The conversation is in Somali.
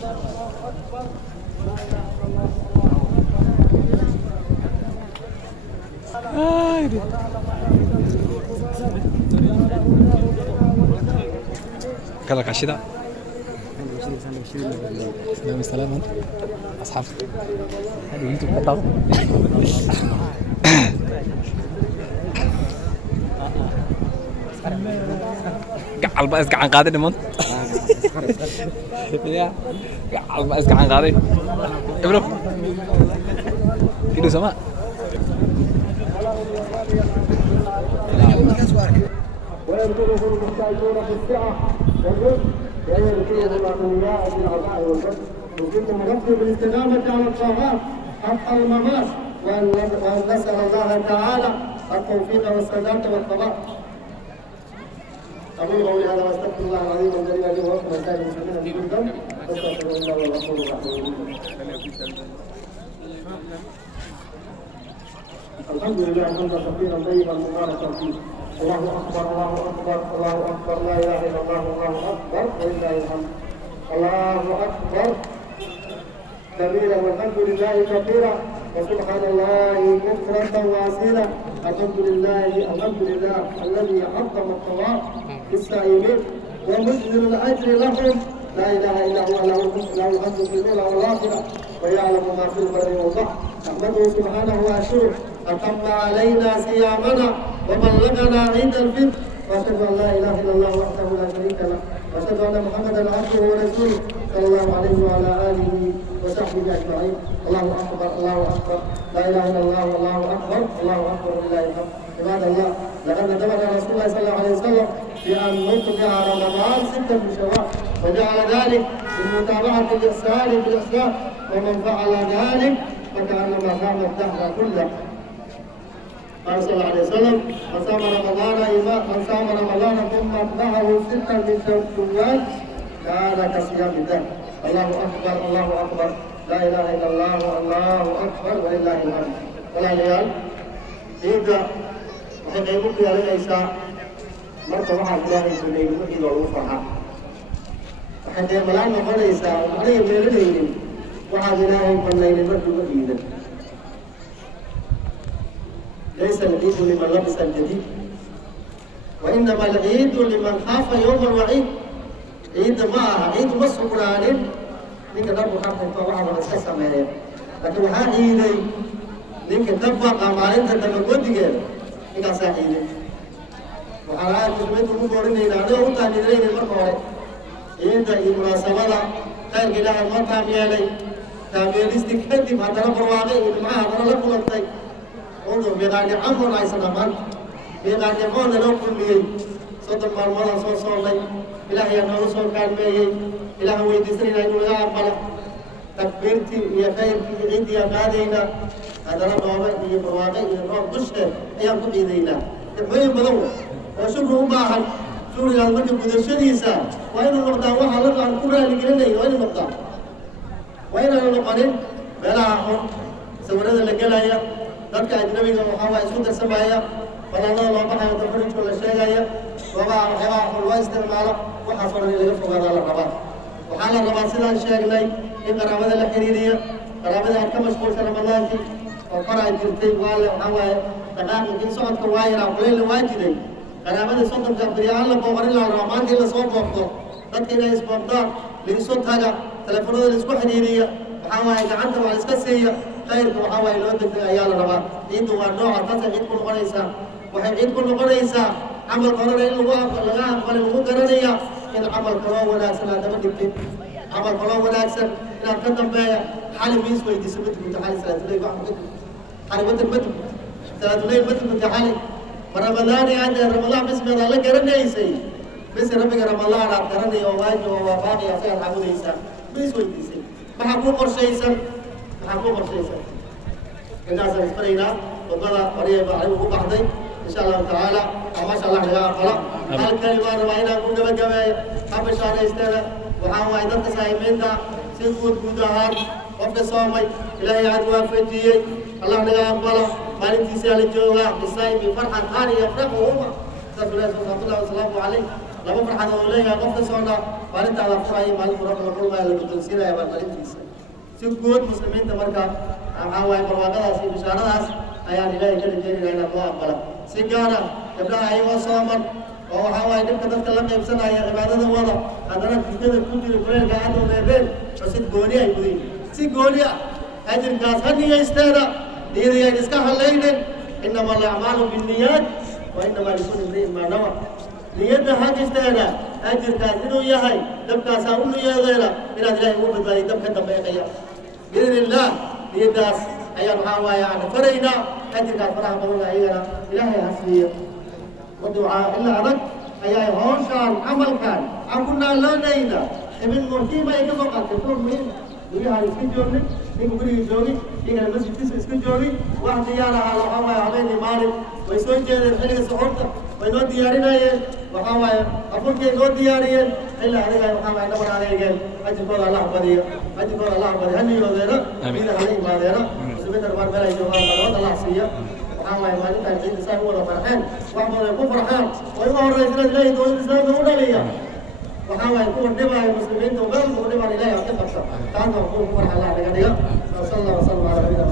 كذا كشدة سلام سلام أصحاب هذه أنتم كتاب قاعد بس قاعد قاعد نمط يا قاعد بس قاعد قاعد إبرو كده سما ويمكنه المحتاجون في السعة والرزق ويمكنه الأغنياء في العطاء والبذل يمكنهم الرفض بالاستقامة على الطاعات حق الممات وأن نسأل الله تعالى التوفيق والسداد والثبات. أقول قولي هذا وأستغفر الله العظيم الجليل لي ولكم ولسائر المسلمين في كل ذنب واستغفر الله والغفور الرحيم. الحمد لله حمدا كثيرا طيبا مباركا فيه. الله اكبر الله اكبر الله اكبر لا اله الا الله الله اكبر ولله الحمد. الله اكبر كبيرا والحمد لله كثيرا وسبحان الله بكرة واصيلا. الحمد لله الذي عظم الطواف بالسائلين ومجزل الاجر لهم لا اله الا هو له الحمد في الاولى والاخره ويعلم ما في البر والبحر. احمده سبحانه واشكره أتم علينا صيامنا وبلغنا عيد الفطر وأشهد أن لا إله إلا الله وحده لا شريك له وأشهد أن محمدا عبده ورسوله صلى الله عليه وعلى آله وصحبه أجمعين. الله أكبر لا إله إلا الله والله أكبر ولله الحمد. عباد الله لقد ندبنا رسول الله صلى الله عليه وسلم بأن نتبع رمضان 6 من شوال وجعل ذلك بمتابعة الإحسان بالإسلام ومن فعل ذلك فكأنما قام الدهر كله. قال صلى الله عليه وسلم من صام رمضان ثم اتبعه 6 من شوال كان كصيام الدهر. الله اكبر لا اله الا الله اكبر ولله الحمد. walaalayaal ciidda waxay qaybo ku yeelanaysaa marka waxaad ilaahay sunnayni wixii loogu farxaa. waxay deebalaan noqonaysaa oo macnaheedu meelanaynin waxaad ilaahay bannaynin markii uga diidan. ليس العيد لمن لبس الجديد وإنما العيد لمن خاف يوم الوعيد. عيد معها عيد مسؤولان لك رب خاف فوعد وسكسم عليه لكن ها عيدي لك تبقى مع أنت تبقى ديجر لك سعيد وحرائق سميت المقرن إلى أنه تاني درين المرقى عيد المناسبة خير إله المطعم يلي تابير استكهدي ما ترى برواقي معها ترى لك لطي انظر بغاني عمر عيسى نمان بغاني عمر لو كل صدق مرمضان صور لي إلهي أنه صور كان بيه إلهي ويدسني لأنه لا أقبل تكبيرتي يا خير في عندي يا قادينا هذا رب وابئي برواقي الرب بشهر أيام تقيدينا تقوين بدور وشكره باحل سوري المجد بدرشديسا وين المقدار وحا لك عن كل اللي قلنا وين المقدار وين المقدار بلا عمر سورة اللي قلها dadka ajnabiga waxaa waa isku darsamaya badanada loo baxayo tafarijka la sheegaya goobaha waxyaabaha xun loo isticmaalo waxaas oo dhan in laga fogaadaa la rabaa. waxaa la rabaa sidaan sheegnay in qaraabada la xiriiriya qaraabada aad ka mashquulsan ramadaankii oo koraa jirtay waale waxaa waaye dhaqaaqii socodka waa yaraa kulayla waa jiray qaraabada soddonka beriyahaan la booqanin la rabaa maanta in lasoo booqdo dadka inay isbooqdaan laisu taga telefoonada la isku xiriiriya waxaa waaye gacanta waa la iska siiya خيرك وحوالي لو دك أيام الرباط عيد ونوع تسع عيد كل قريسة وحين عيد كل قريسة عمل قرار الوقت لغاه قال الوقت قرنية إن عمل قرار ولا سنة دمدك عمل قرار ولا أكثر إن أقدم بيا حال ميس ويدي سبت متحالي سنة لي واحد حال متر سنة لي متر متحالي رمضان يعني رمضان بسم الله قرنية يسي بس ربك رمضان قرنية وواجه ووافاقي أخير حمود إيسا ميس ويدي سي ما حقوق قرشيسا حقوق الشيء الناس يسمعنا وقال قريبا عليه بعضي إن شاء الله تعالى وما شاء الله يا خلاص هالكلمة ربعنا كنا بجماعة حب شهر يستنى وحاول إذا تساهمين دا سيكون مدهار وفق صومي إلهي عدوى فتيي الله نجا أقبله ما ننتي سيال الجوع السائم بفرحة ثانية يفرحوا هما صلى الله عليه وسلم عليه laba farxad oo leeyahay qofka soona maalinta la furayo maalin qurux la kulmaya la guddoonsiinaya abaalmarintiisa si guud muslimiinta marka waxaa waaye barwaaqadaas iyo bishaaradaas ayaan ilaahay ka rajeynayna inaad loo aqbala si gaara gabdhaha ayagoo sooman oo waxaa waaye dhibka dadka la qaybsanaya cibaadada wada haddana jikada ku jira kuleelka caddow leebeen xusid gooni ay gudiin si gooni ah ajirkaas ha niyaysteena niyadayaan iska hallaynin inama alacmaalu binniyaat wa inama likulli imri'in maa nawa niyadda ha jirteena ajirkaas inuu yahay dabkaasaa u niyadeena inaad ilaahay ugu badbaadiy dabka dambe ee qiyaama biidni illaah niyaddaas ayaan waxaa waaye aan faraynaa ajirkaas faraha badan ayagana ilaahay ha siiyo waducaa ila adag ayaa hawshaan camalkan aan ku naaloonayna ibn muhiima ay ka soo qaatay kuwa muhiim guryaha iska joognin ninka guriga joogi iyagana masjidkiisa iska joogi wax diyaar ahaa waxaa waaye habeenii maalin way soo jeedeen xilliga suxuurta way noo diyaarinayeen waxaa waaye afurkay noo diyaariyeen xilli adiga waxaa waaye dhabar adeegeen ajirkooda allah badiyo ajirkooda allah badiyo ha niyoodeena diida hala imaadeena muslimiinta dhammaan meel ay joogaan nabad allah siiya waxaa waaye maalintaan ciidda saa u wada farxeen wax badan ay ku farxaan way uga horraysa inaad ilaahay dowladda islaamka u dhaliya waxaa waaye kuwa dhibaayo muslimiinta meel kuwa dhibaan ilaahay ha ka qabta taasna kuwa ku farxa allah naga dhiga sal allah wasalam ala nabiyina